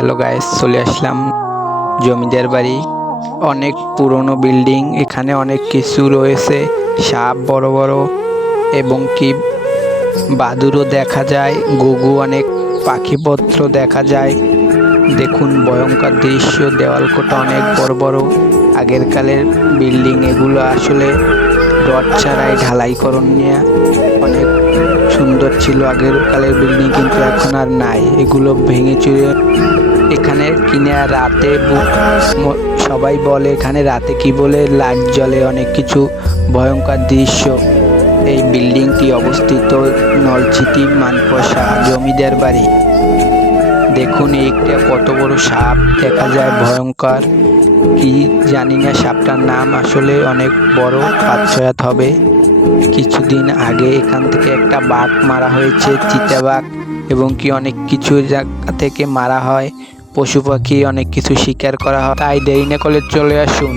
Hello guys, চলে আসলাম জমিদার বাড়ি। অনেক পুরনো বিল্ডিং, এখানে অনেক কিছু রয়েছে, সাপ বড় বড় এবং কি বাদুড়ও দেখা যায়, ঘুঘু, অনেক পাখিপত্র দেখা যায়। দেখুন ভয়ঙ্কর দৃশ্য, দেওয়াল কোটা অনেক বড় বড়। আগের কালের বিল্ডিং এগুলো আসলে রড ছাড়াই ঢালাইকরণ নিয়ে অনেক সুন্দর ছিল আগের কালের বিল্ডিং, কিন্তু এখন আর নাই, এগুলো ভেঙে চুরে। এখানে কিনে রাতে সবাই বলে এখানে রাতে কি বলে লাইট জ্বলে, অনেক কিছু ভয়ঙ্কর দৃশ্য। এই বিল্ডিংটি অবস্থিত নলছিটি মানপসা জমিদার বাড়ি। দেখুন এইটা কত বড় সাপ দেখা যায়, ভয়ঙ্কর। কি জানি না সাপটার নাম, আসলে অনেক বড়, 5-6 হাত হবে। কিছুদিন আগে এখান থেকে একটা বাঘ মারা হয়েছে, চিতাবাঘ, এবং কি অনেক কিছু জায়গা থেকে মারা হয়, পশু পাখি অনেক কিছু শিকার করা হয়। তাই দেরি না করে চলে আসুন।